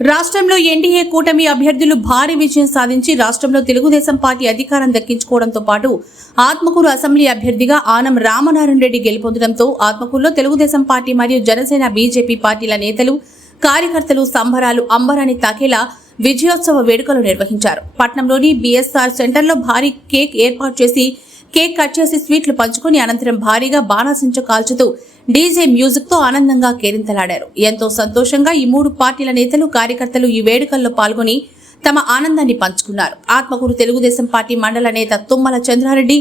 రాష్ట్రంలో ఎన్డీఏ కూటమి అభ్యర్థులు భారీ విజయం సాధించి రాష్ట్రంలో తెలుగుదేశం పార్టీ అధికారం దక్కించుకోవడంతో పాటు ఆత్మకూరు అసెంబ్లీ అభ్యర్థిగా ఆనం రామనారాయణ రెడ్డి గెలుపొందడంతో ఆత్మకూరులో తెలుగుదేశం పార్టీ మరియు జనసేన బీజేపీ పార్టీల నేతలు కార్యకర్తలు సంబరాలు అంబరాన్ని తాకేలా విజయోత్సవ వేడుకలు నిర్వహించారు. పట్నంలోని బీఎస్ఆర్ సెంటర్లో భారీ కేక్ ఏర్పాటు చేసి కేక్ కట్ చేసి స్వీట్లు పంచుకొని అనంతరం భారీగా బాణాసంచ కాల్చుతూ డీజే మ్యూజిక్తో ఆనందంగా కేరింతలాడారు. ఎంతో సంతోషంగా ఈ మూడు పార్టీల నేతలు కార్యకర్తలు ఈ వేడుకల్లో పాల్గొని తమ ఆనందాన్ని పంచుకున్నారు. ఆత్మకూరు తెలుగుదేశం పార్టీ మండల నేత తుమ్మల చంద్రారెడ్డి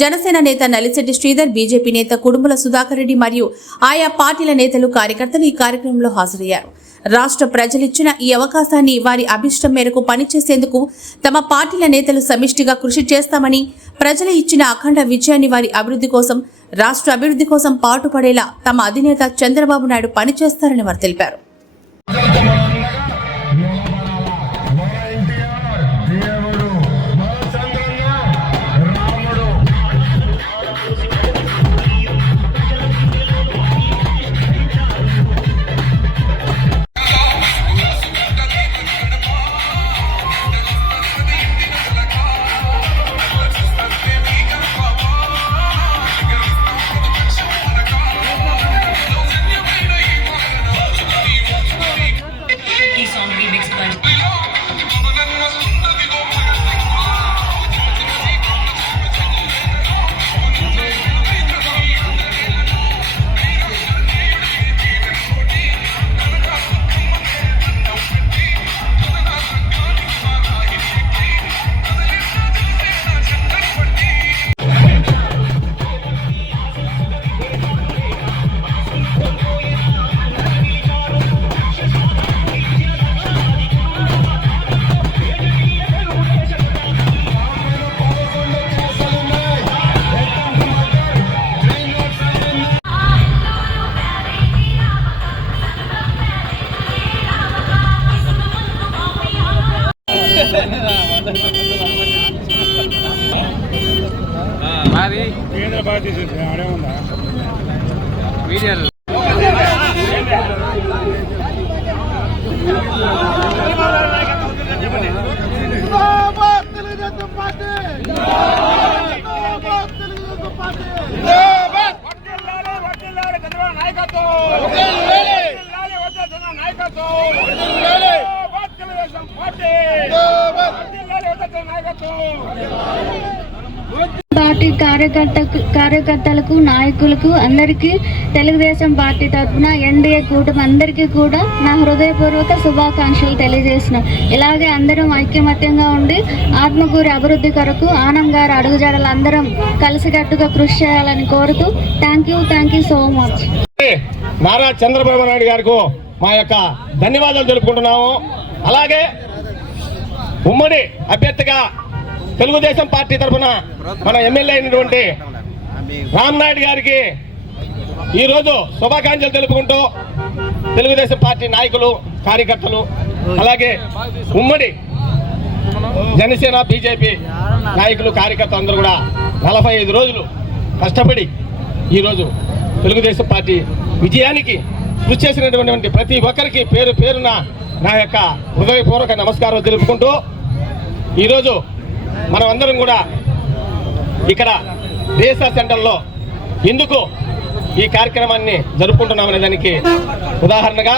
జనసేన నేత నలిశెట్టి శ్రీధర్ బీజేపీ నేత కుడుముల సుధాకర్ రెడ్డి మరియు ఆయా పార్టీల నేతలు కార్యకర్తలు ఈ కార్యక్రమంలో హాజరయ్యారు. రాష్ట్ర ప్రజలిచ్చిన ఈ అవకాశాన్ని వారి అభిష్టం మేరకు పనిచేసేందుకు తమ పార్టీల నేతలు సమిష్టిగా కృషి చేస్తామని ప్రజలు ఇచ్చిన అఖండ విజయాన్ని వారి అభివృద్ధి కోసం రాష్ట్ర అభివృద్ధి కోసం పాటుపడేలా తమ అధినేత చంద్రబాబు నాయుడు పనిచేస్తారని వారు తెలిపారు. வீடியோ కార్యకర్త కార్యకర్తలకు నాయకులకు అందరికీ తెలుగుదేశం పార్టీ తరఫున ఎన్డీఏ కూటమి అందరికీ కూడా నా హృదయపూర్వక శుభాకాంక్షలు తెలియజేసిన. ఇలాగే అందరం ఐక్యమత్యంగా ఉండి ఆత్మకూరి అభివృద్ధి కొరకు ఆనం గారు అడుగుజాడలు అందరం కలిసికట్టుగా కృషి చేయాలని కోరుతూ thank you thank you so much Nara Chandrababu Naidu గారికి మా యొక్క ధన్యవాదాలు తెలుపుకుంటున్నాము. అలాగే ఉమ్మడి అభ్యర్థిగా తెలుగుదేశం పార్టీ తరఫున మన ఎమ్మెల్యే అయినటువంటి రామ్నాయుడు గారికి ఈరోజు శుభాకాంక్షలు తెలుపుకుంటూ తెలుగుదేశం పార్టీ నాయకులు కార్యకర్తలు అలాగే ఉమ్మడి జనసేన బీజేపీ నాయకులు కార్యకర్తలు అందరూ కూడా నలభై ఐదు రోజులు కష్టపడి ఈరోజు తెలుగుదేశం పార్టీ విజయానికి కృషి చేసినటువంటి ప్రతి ఒక్కరికి పేరు పేరున నా యొక్క హృదయపూర్వక నమస్కారం తెలుపుకుంటూ ఈరోజు మనమందరం కూడా ఇక్కడ దేశ సెంటర్లో ఎందుకు ఈ కార్యక్రమాన్ని జరుపుకుంటున్నామనే దానికి ఉదాహరణగా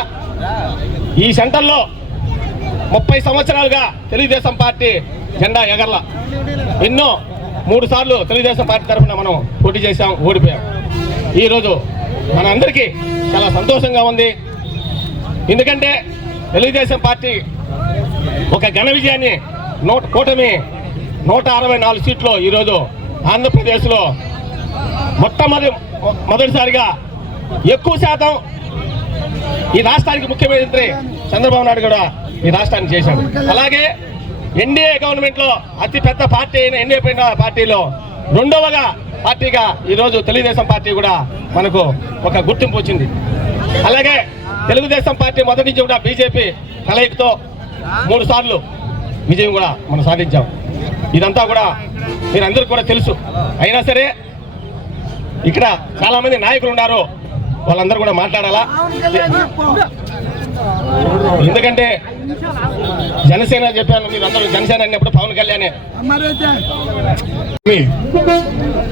ఈ సెంటర్లో ముప్పై సంవత్సరాలుగా తెలుగుదేశం పార్టీ జెండా ఎగర్ల. ఎన్నో మూడు సార్లు తెలుగుదేశం పార్టీ తరఫున మనం పోటీ చేశాం ఓడిపోయాం. ఈరోజు మన అందరికీ చాలా సంతోషంగా ఉంది. ఎందుకంటే తెలుగుదేశం పార్టీ ఒక ఘన విజయాన్ని నూట కూటమి నూట అరవై నాలుగు సీట్లు ఈరోజు ఆంధ్రప్రదేశ్లో మొట్టమొదటి మొదటిసారిగా ఎక్కువ శాతం ఈ రాష్ట్రానికి ముఖ్యమంత్రి చంద్రబాబు నాయుడు కూడా ఈ రాష్ట్రాన్ని చేశాడు. అలాగే ఎన్డీఏ గవర్నమెంట్లో అతిపెద్ద పార్టీ అయిన ఎన్డీఏ పార్టీలో రెండవగా పార్టీగా ఈరోజు తెలుగుదేశం పార్టీ కూడా మనకు ఒక గుర్తింపు వచ్చింది. అలాగే తెలుగుదేశం పార్టీ మొదటి నుంచి కూడా బీజేపీ కలయికతో మూడు సార్లు విజయం కూడా మనం సాధించాం. ఇదంతా కూడా మీరందరికీ కూడా తెలుసు. అయినా సరే ఇక్కడ చాలా మంది నాయకులు ఉన్నారు. వాళ్ళందరూ కూడా మాట్లాడాలా? ఎందుకంటే జనసేన చెప్పాను మీరు అందరూ జనసేన అన్నప్పుడు పవన్ కళ్యాణ్.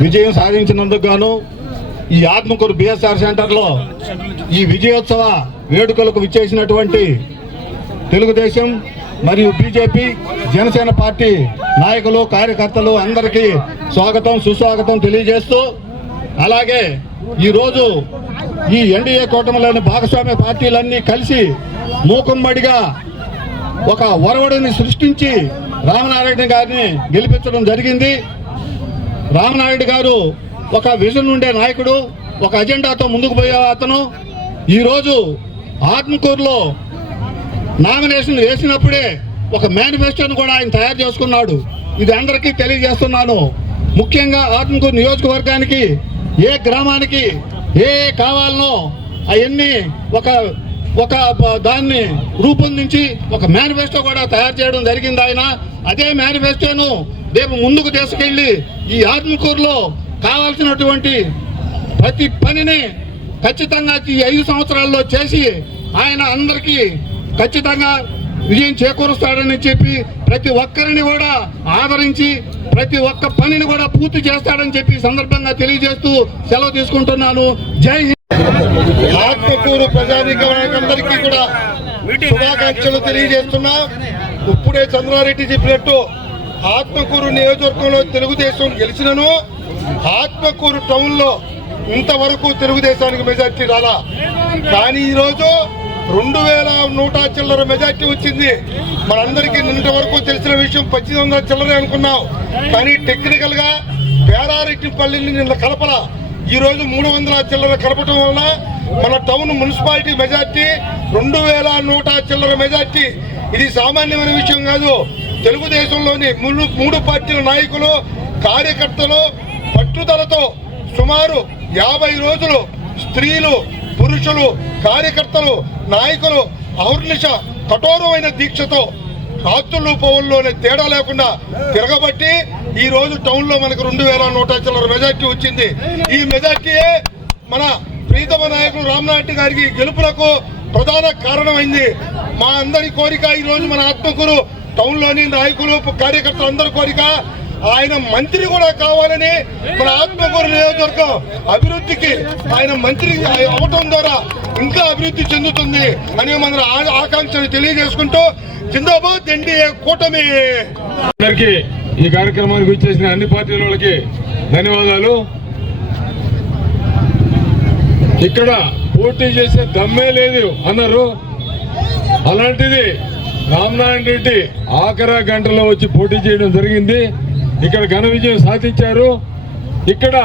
విజయం సాధించినందుకు గాను ఈ ఆత్మకూరు బిఎస్ఆర్ సెంటర్లో ఈ విజయోత్సవ వేడుకలకు విచ్చేసినటువంటి తెలుగుదేశం మరియు బీజేపీ జనసేన పార్టీ నాయకులు కార్యకర్తలు అందరికీ స్వాగతం సుస్వాగతం తెలియజేస్తూ అలాగే ఈరోజు ఈ ఎన్డీఏ కూటమిలోని భాగస్వామ్య పార్టీలన్నీ కలిసి మూకుమ్మడిగా ఒక ఒరవడిని సృష్టించి రామనారాయణ గారిని గెలిపించడం జరిగింది. రామనారాయణ గారు ఒక విజన్ ఉండే నాయకుడు ఒక అజెండాతో ముందుకు పోయే అతను. ఈరోజు ఆత్మకూరులో నామినేషన్ వేసినప్పుడే ఒక మేనిఫెస్టోను కూడా ఆయన తయారు చేసుకున్నాడు. ఇది అందరికీ తెలియజేస్తున్నాను. ముఖ్యంగా ఆత్మకూరు నియోజకవర్గానికి ఏ గ్రామానికి ఏ కావాలనో అవన్నీ ఒక ఒక దాన్ని రూపొందించి ఒక మేనిఫెస్టో కూడా తయారు చేయడం జరిగింది ఆయన. అదే మేనిఫెస్టోను రేపు ముందుకు తీసుకెళ్ళి ఈ ఆత్మకూరులో కావాల్సినటువంటి ప్రతి పనిని ఖచ్చితంగా ఈ ఐదు సంవత్సరాల్లో చేసి ఆయన అందరికీ ఖచ్చితంగా విజయం చేకూరుస్తాడని చెప్పి ప్రతి ఒక్కరిని కూడా ఆదరించి ప్రతి ఒక్క పనిని కూడా పూర్తి చేస్తాడని చెప్పి సందర్భంగా తెలియజేస్తూ సెలవు తీసుకుంటున్నాను. జై హింద్. ఆత్మకూరు ప్రజానీకానికి కూడా శుభాకాంక్షలు తెలియజేస్తున్నా. ఇప్పుడే చంద్రారెడ్డి చెప్పినట్టు ఆత్మకూరు నియోజకవర్గంలో తెలుగుదేశం గెలిచినను. ఆత్మకూరు టౌన్లో ఇంతవరకు తెలుగుదేశానికి మెజార్టీ రాలా. కానీ ఈరోజు రెండు వేల నూట చిల్లర మెజార్టీ వచ్చింది. మనందరికీ నిన్నటి వరకు తెలిసిన విషయం పద్దెనిమిది వందల చిల్లరే అనుకున్నాం. కానీ టెక్నికల్గా పేరారెడ్డిపల్లిని నిన్న కలపల ఈ రోజు మూడు వందల చిల్లర కలపటం వలన మన టౌన్ మున్సిపాలిటీ మెజార్టీ రెండు వేల నూట చిల్లర మెజార్టీ. ఇది సామాన్యమైన విషయం కాదు. తెలుగుదేశంలోని మూడు మూడు పార్టీల నాయకులు కార్యకర్తలు పట్టుదలతో సుమారు యాభై రోజులు స్త్రీలు పురుషులు కార్యకర్తలు నాయకులు ఔర్నిష కఠోరమైన దీక్షతో రాత్రులు పౌరుల్లోనే తేడా లేకుండా తిరగబట్టి ఈ రోజు టౌన్లో మనకు రెండు వేల నూట చిల్లర మెజార్టీ వచ్చింది. ఈ మెజార్టీయే మన ప్రీతమ నాయకులు రామనాయుడు గారికి గెలుపులకు ప్రధాన కారణమైంది. మా అందరి కోరిక ఈ రోజు మన ఆత్మకూరు టౌన్లోని నాయకులు కార్యకర్తలు అందరి కోరిక ఆయన మంత్రి కూడా కావాలని మన ఆత్మకూరు నియోజకవర్గం అభివృద్ధికి ఆయన మంత్రి అవటం ద్వారా ఇంకా అభివృద్ధి చెందుతుంది అని మన ఆకాంక్షలు తెలియజేసుకుంటూ జిందాబాద్ ఎన్డీఏ కూటమి. అందరికీ ఈ కార్యక్రమానికి వచ్చేసిన అన్ని పార్టీల వాళ్ళకి ధన్యవాదాలు. ఇక్కడ పోటీ చేసే దమ్మే లేదు అన్నారు. అలాంటిది రామనారాయణ రెడ్డి ఆఖరా గంటలో వచ్చి పోటీ చేయడం జరిగింది. ఇక్కడ ఘన విజయం సాధించారు. ఇక్కడ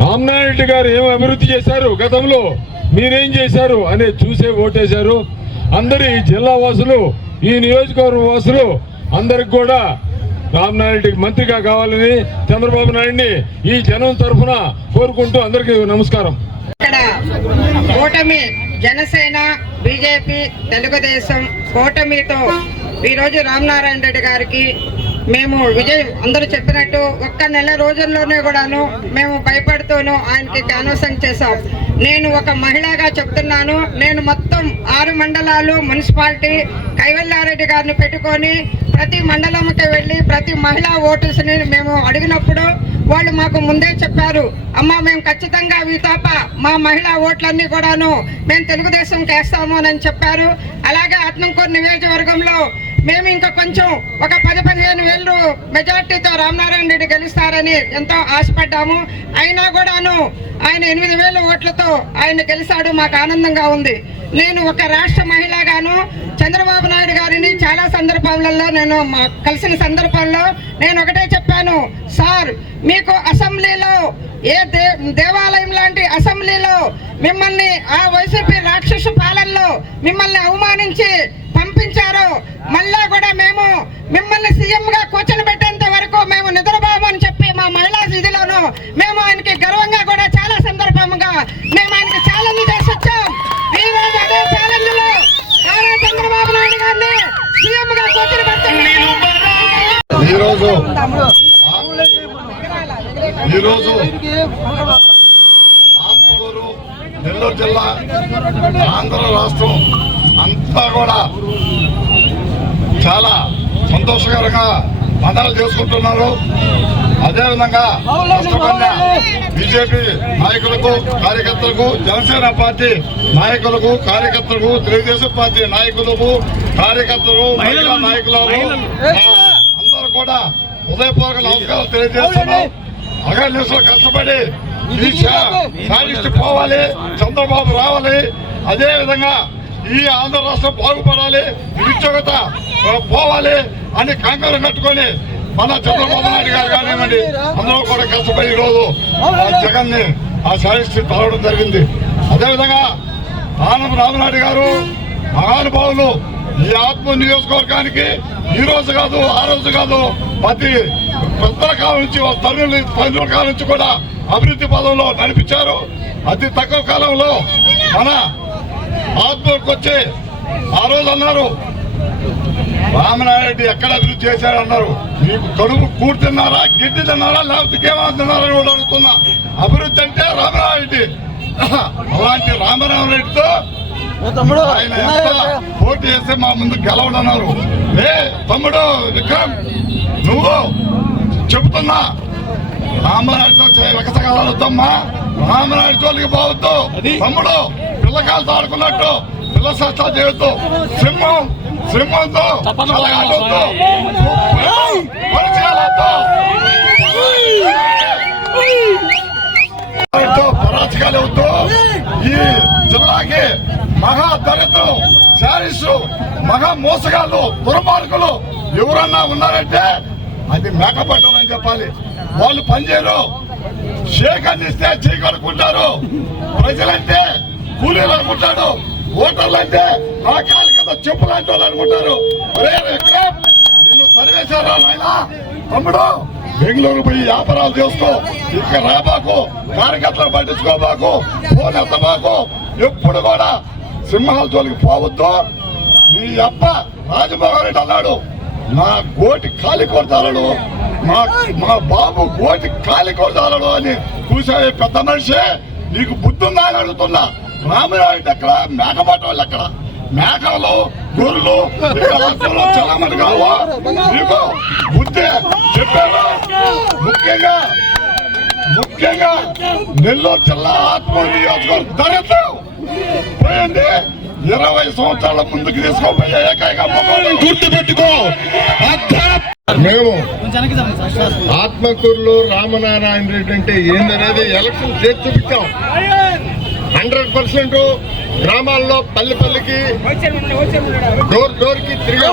రామనారాయణ రెడ్డి గారు ఏం అభివృద్ధి చేశారు? గతంలో మీరేం చేశారు? అనేది చూసే ఓటేశారు. అందరి జిల్లా వాసులు ఈ నియోజకవర్గ వాసులు అందరికి కూడా రామనారాయణ రెడ్డికి మంత్రిగా కావాలని చంద్రబాబు నాయుడిని ఈ జనం తరఫున కోరుకుంటూ అందరికీ నమస్కారం. ఇక్కడ కూటమి జనసేన బీజేపీ తెలుగుదేశం కూటమితో ఈరోజు రామనారాయణ రెడ్డి గారికి మేము విజయ్ అందరూ చెప్పినట్టు ఒక్క నెల రోజుల్లోనే కూడాను మేము భయపడుతూను ఆయనకి క్యాన్వసింగ్ చేశాం. నేను ఒక మహిళగా చెప్తున్నాను. నేను మొత్తం ఆరు మండలాలు మున్సిపాలిటీ కైవల్లారెడ్డి గారిని పెట్టుకొని ప్రతి మండలంకి వెళ్ళి ప్రతి మహిళా ఓటర్స్ని మేము అడిగినప్పుడు వాళ్ళు మాకు ముందే చెప్పారు అమ్మ మేము ఖచ్చితంగా ఈ తోప మా మహిళా ఓట్లన్నీ కూడాను మేము తెలుగుదేశంకి వేస్తాము అని చెప్పారు. అలాగే ఆత్మకూరు నియోజకవర్గంలో మేము ఇంకా కొంచెం ఒక పది పదిహేను వేలు మెజార్టీతో రామనారాయణ రెడ్డి గెలుస్తారని ఎంతో ఆశపడ్డాము. అయినా కూడాను ఆయన ఎనిమిది వేల ఓట్లతో ఆయన గెలిచాడు. మాకు ఆనందంగా ఉంది. నేను ఒక రాష్ట్ర మహిళగాను చంద్రబాబు నాయుడు గారిని చాలా సందర్భాలలో నేను కలిసిన సందర్భంలో నేను ఒకటే చెప్పాను. సార్ మీకు అసెంబ్లీలో ఏ దే దేవాలయం లాంటి అసెంబ్లీలో మిమ్మల్ని ఆ వైసీపీ రాక్షస పాలనలో మిమ్మల్ని అవమానించి పంపించారు. మళ్ళా కూడా మేము మిమ్మల్ని సీఎం గా కూర్చొని పెట్టేంత వరకు మేము నిద్రపోము అని చెప్పి మా మహిళా నిధిలోను మేము ఆయనకి గర్వంగా కూడా చాలా సందర్భంగా మేము ఆయనకి ఛాలెంజ్ చేసి వచ్చాం. ఈ రోజు అదే ఛాలెంజ్లో నారా చంద్రబాబు నాయుడు గారిని సీఎం గా కూర్చొని పెడుతున్నాం ఈరోజు ఈరోజు ఆత్మకూరు నెల్లూరు జిల్లా ఆంధ్ర రాష్ట్రం అంతా కూడా చాలా సంతోషకరంగా పందాలు చేసుకుంటున్నారు. అదేవిధంగా కష్టపడిన బీజేపీ నాయకులకు కార్యకర్తలకు జనసేన పార్టీ నాయకులకు కార్యకర్తలకు తెలుగుదేశం పార్టీ నాయకులకు కార్యకర్తలు మహిళా నాయకులకు అందరూ కూడా ఉదయపూర్వక నమస్కారాలు తెలియజేస్తున్నాం. అగర్నిస్లో కష్టపడి సాధిస్తూ పోవాలి చంద్రబాబు రావాలి. అదే విధంగా ఈ ఆంధ్ర రాష్ట్రం బాగుపడాలి. నిరుద్యోగత పోవాలి. అని కంగారు కట్టుకొని మన చంద్రబాబు నాయుడు గారు కానివ్వండి అందరూ కూడా కష్టపడి ఈరోజు రోజు జగన్ని ఆ సాధిస్తూ తలవడం జరిగింది. అదేవిధంగా ఆనంద రామనాయుడు గారు మహానుభావులు ఈ ఆత్మ నియోజకవర్గానికి ఈ రోజు కాదు ఆ రోజు కాదు ప్రతి పెద్దల కాలం నుంచి వాళ్ళ తల్లుల కాలం నుంచి కూడా అభివృద్ధి పదంలో నడిపించారు. అతి తక్కువ కాలంలో మన ఆత్మకు వచ్చి ఆ రోజు అన్నారు రామనాయుడు ఎక్కడ అభివృద్ధి చేశారన్నారు మీకు కడుపు కూడి తిన్నారా గిడ్డి తిన్నారా లేకపోతే కేవలం తిన్నారని కూడా అడుగుతున్నా. అభివృద్ధి అంటే రామనాయుడు. అలాంటి రామరామరెడ్డితో ఆయన పోటీ చేస్తే మా ముందు గెలవడన్నారు. ఏ తమ్ముడు విక్రమ్ నువ్వు చెబుతున్నా. రామనాయుడుతో వెకసగలవుతమ్మా రామనాయుడు జోలికి పోవద్దు. తమ్ముడు పిల్లకాయలతో ఆడుకున్నట్టు పిల్ల సస్తా చేయొద్దు. సింహం సింహంతో చల్లగాడొద్దు. పరచగలొద్దు. తో పరాజకాలు అవుతూ ఈ జిల్లాకి మహా దళితులు శారీసు మహా మోసగాళ్ళు దుర్మార్గులు ఎవరన్నా ఉన్నారంటే అది మేకపట్టం అని చెప్పాలి. వాళ్ళు పనిచేయరు. సేకరణిస్తే చీకడుకుంటారు ప్రజలంటే కూలీలు అనుకుంటాడు ఓటర్లు అంటే నా చెప్పు లాంటి వాళ్ళు అనుకుంటారు నిన్ను తరివేశారా నాయనా? తమ్ముడు బెంగళూరు పోయి వ్యాపారాలు చేసుకో ఇక్కడ రాబాకు కార్యకర్తలు పట్టించుకోబాకు ఫోన్ ఎత్తబాకు ఎప్పుడు కూడా సింహాల జోలికి పోవద్దు. నీ అప్ప రాజమోహన్ రెడ్డి అన్నాడు నా గోటి ఖాళీ కొడతాడు మా మా బాబు గోటి ఖాళీ కొడతాడు అని కూర్చోవే పెద్ద మనిషి? నీకు బుద్ధి ఉందా అని అడుగుతున్నా. రామరాయుడు ఎక్కడ మేకపాట వాళ్ళు ఎక్కడ? మేకలు గొర్రెలు ఇక్కడ రాష్ట్రంలో చాలా మంది కావా నీకు బుద్ధి చెప్పాను. ముఖ్యంగా ముఖ్యంగా నెల్లూరు జిల్లా ఆత్మ నియోజకవర్గం పోయింది. ఇరవై సంవత్సరాల ముందుకు తీసుకోబోయే ఏకైక మొక్కలు గుర్తు పెట్టుకో మేము ఆత్మకూరులో రామనారాయణ రెడ్డి అంటే ఏందనేది ఎలక్షన్ చేసి చూపించాం. హండ్రెడ్ పర్సెంట్ గ్రామాల్లో పల్లె పల్లెకి డోర్ డోర్కి తిరిగి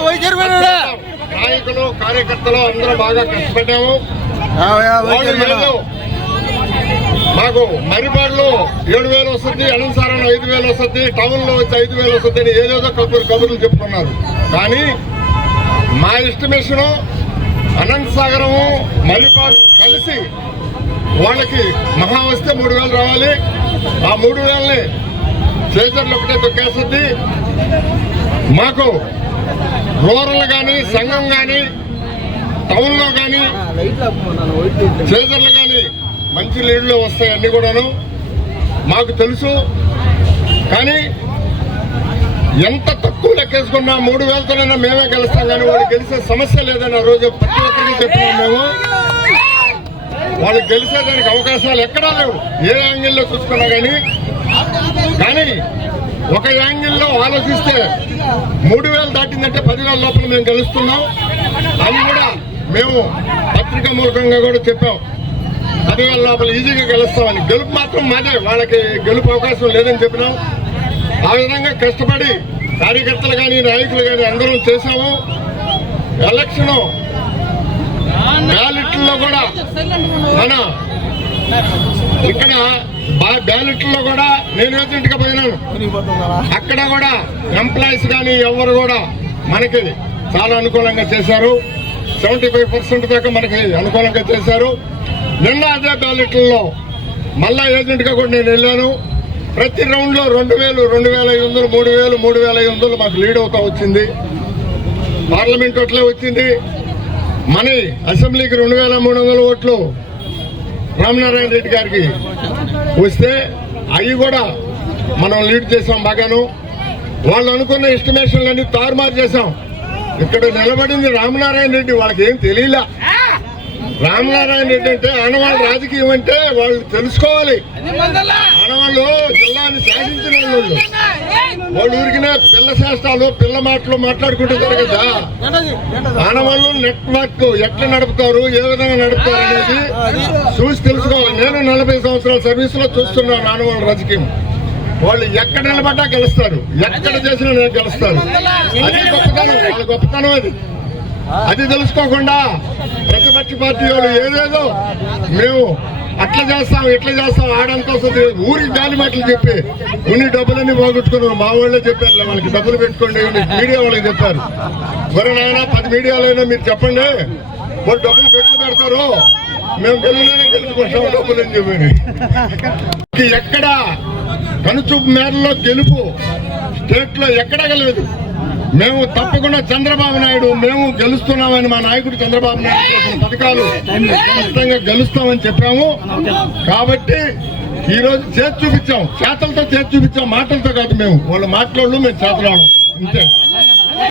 నాయకులు కార్యకర్తలు అందరూ బాగా కష్టపడ్డాము. మాకు మరిపాడులో ఏడు వేలు వస్తుంది అనంతసారం ఐదు వేలు వస్తుంది టౌన్లో వచ్చి ఐదు వేలు వస్తుంది అని ఏదేదో కబుర్లు కబుర్లు చెప్పుకున్నారు కానీ మా ఎస్టిమేషన్ అనంత సాగరము మరిపాడు కలిసి వాళ్ళకి మహా వస్తే మూడు వేలు రావాలి. ఆ మూడు వేలని చేజర్లు ఒకటే తొక్కేస్తుంది. మాకు రూరల్ కానీ సంఘం కానీ టౌన్లో కానీ చేజర్లు కానీ మంచి లీడ్లు వస్తాయి అన్ని కూడాను. మాకు తెలుసు. కానీ ఎంత తక్కువ లెక్కేసుకున్నా మూడు వేలతోనైనా మేమే గెలుస్తాం కానీ వాళ్ళు గెలిచే సమస్య లేదని ఆ రోజు ప్రతి ఒక్కరికి చెప్పినాం మేము. వాళ్ళు గెలిచేదానికి అవకాశాలు ఎక్కడా లేవు. ఏ యాంగిల్లో చూసుకున్నా కానీ కానీ ఒక యాంగిల్లో ఆలోచిస్తే మూడు వేలు దాటిందంటే పదివేల లోపల మేము గెలుస్తున్నాం. అది కూడా మేము పత్రికా మూలకంగా కూడా చెప్పాం. పదివేల లోపల ఈజీగా గెలుస్తామని. గెలుపు మాత్రం మాదే. వాళ్ళకి గెలుపు అవకాశం లేదని చెప్పినాం. ఆ విధంగా కష్టపడి కార్యకర్తలు కానీ నాయకులు కానీ అందరం చేశాము. ఎలక్షన్ బ్యాలెట్లో కూడా మన ఇక్కడ బా- బ్యాలెట్లో కూడా నేను ఏజెంట్గా పోయినాను. అక్కడ కూడా ఎంప్లాయీస్ కానీ ఎవరు కూడా మనకి చాలా అనుకూలంగా చేశారు. సెవెంటీ ఫైవ్ పర్సెంట్ దాకా మనకి అనుకూలంగా చేశారు. నిన్న అదే బ్యాలెట్లలో మళ్ళా ఏజెంట్గా కూడా నేను వెళ్ళాను. ప్రతి రౌండ్లో రెండు వేలు రెండు వేల ఐదు వందలు మూడు వేలు మూడు వేల ఐదు వందలు మాకు లీడ్ అవుతా వచ్చింది. పార్లమెంట్ ఓట్లే వచ్చింది. మన అసెంబ్లీకి రెండు వేల మూడు వందల ఓట్లు రామనారాయణ రెడ్డి గారికి వస్తే అవి కూడా మనం లీడ్ చేసాం బాగాను. వాళ్ళు అనుకున్న ఎస్టిమేషన్లన్నీ తారుమారు చేశాం. ఇక్కడ నిలబడింది రామనారాయణ రెడ్డి వాళ్ళకి ఏం తెలియలా. రామనారాయణ రెడ్డి అంటే ఆనవాళ్ళ రాజకీయం అంటే వాళ్ళు తెలుసుకోవాలి. ఆనవాళ్ళు జిల్లాని శాసించిన వాళ్ళు. వాళ్ళు ఊరికినే పిల్ల శాస్త్రాలు పిల్ల మాటలు మాట్లాడుకుంటే జరగదా? ఆనవాళ్ళు నెట్వర్క్ ఎట్లా నడుపుతారు ఏ విధంగా నడుపుతారు అనేది చూసి తెలుసుకోవాలి. నేను నలభై సంవత్సరాల సర్వీస్లో చూస్తున్నాను ఆనవాళ్ళ రాజకీయం. వాళ్ళు ఎక్కడ నిలబడ్డా గెలుస్తారు. ఎక్కడ చేసినా నేను గెలుస్తారు అది గొప్పతనం. వాళ్ళ గొప్పతనం అది. అది తెలుసుకోకుండా ప్రతిపక్ష పార్టీ వాళ్ళు ఏదేదో మేము అట్లా చేస్తాం ఇట్లా చేస్తాం ఆడంత వస్తుంది. ఊరికి గాలి మాటలు చెప్పి ఉన్ని డబ్బులన్నీ పోగొట్టుకున్నారు. మా వాళ్ళే చెప్పారు వాళ్ళకి డబ్బులు పెట్టుకోండి. మీడియా వాళ్ళకి చెప్పారు. ఎవరైనా పది మీడియాలైనా మీరు చెప్పండి. వాళ్ళు డబ్బులు పెట్టి పెడతారు. మేము గెలుగునే గెలుచుకుంటాం డబ్బులు అని చెప్పి ఎక్కడ? కనుచూపు మేరలో గెలుపు. స్టేట్లో ఎక్కడా గెలవదు మేము తప్పకుండా చంద్రబాబు నాయుడు మేము గెలుస్తున్నామని మా నాయకుడు చంద్రబాబు నాయుడు పథకాలు ఖచ్చితంగా గెలుస్తామని చెప్పాము. కాబట్టి ఈ రోజు చేతి చూపించాం చేతలతో చేతి చూపించాం మాటలతో కాదు మేము. వాళ్ళు మాట్లాడు మేము చేతలాడు. అంతే.